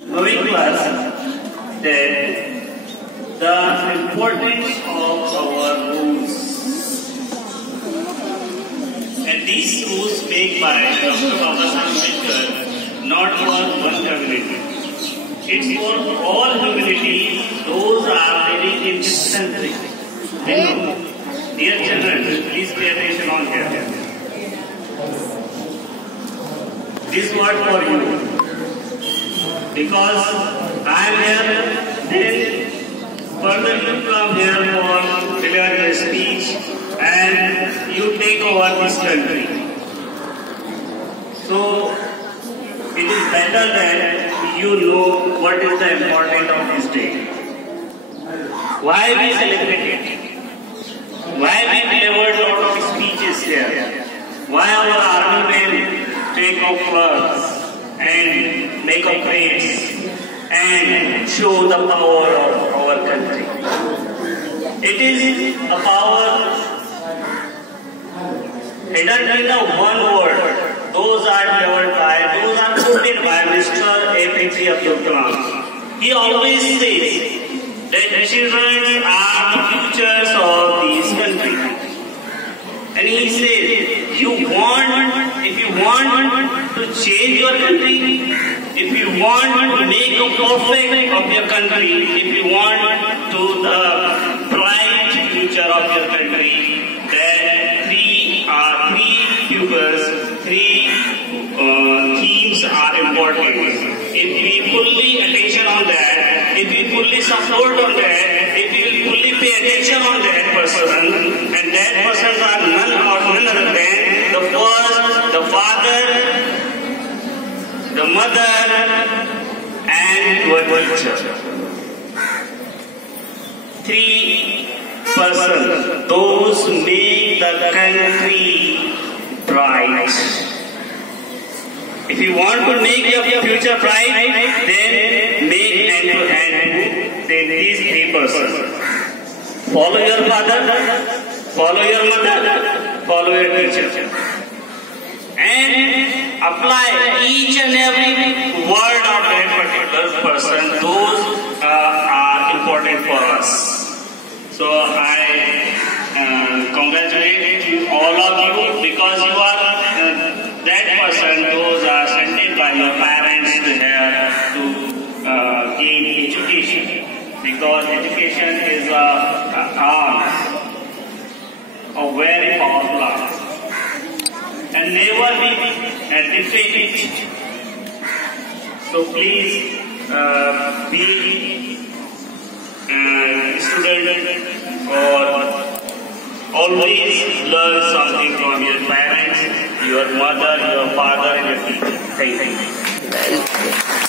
Knowing class that the importance of our rules, and these rules made by Dr. Babasaheb Ambedkar not for one community. It's for all humanity, those are living in this country. Dear children, please pay attention on here. This word for you. Because I am here, then further you come here for deliver your speech and you take over this country. So, it is better that you know what is the importance of this day. Why we celebrate it? Why we delivered a lot of speeches here? Why our army men take off flags and make a praise and show the power of our country? It is a power hidden in the one word. Those are delivered by, those are put in by Mr. APJ Abdul Kalam. He always says that children are the futures of this country. And he says, if you want to change your country, if you want to make a perfect of your country, if you want to the bright future of your country, then three themes are important. If we fully attention on that, if we fully support on that, if we fully pay attention on that person, and that persons are none other than the first, the father, the mother, and your teacher. Three persons, those make the country bright. If you want to make your future bright, then make hand to hand these three persons. Follow your father, follow your mother, follow your teacher. And apply each and every word of that particular person. Those are important for us. So I congratulate all of you because you are that person. Those are sent by your parents here to gain education. Because education is a very powerful art. And never be defeated. So please be student or always learn something from your parents, your mother, your father, and your teacher. Thank you.